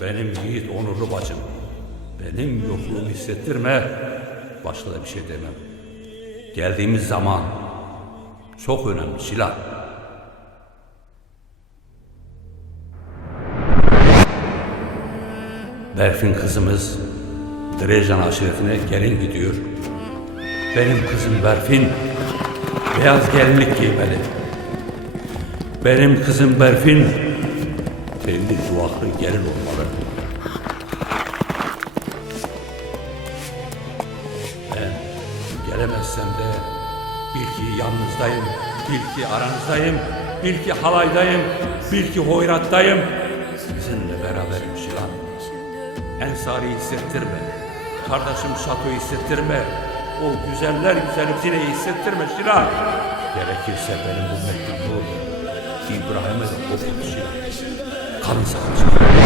Benim yiğit onurlu bacım. Benim yokluğumu hissettirme. Başka da bir şey demem. Geldiğimiz zaman çok önemli Şila. Berfin kızımız Drejan aşiretine gelin gidiyor. Benim kızım Berfin beyaz gelinlik giymeli. Benim kızım Berfin telli duvaklı gelin olmalı. Ben gelemezsem de bil ki yalnızdayım, bil ki aranızdayım, bil ki halaydayım, bil ki hoyrattayım. Sizinle beraberim Şilan. Ensari hissettirme, kardeşim Şato'yu hissettirme, o güzeller güzeli Zine'yi hissettirme Şilan. Gerekirse benim bu mektubu İbrahim'e de okut Şilan. Kalın sakın.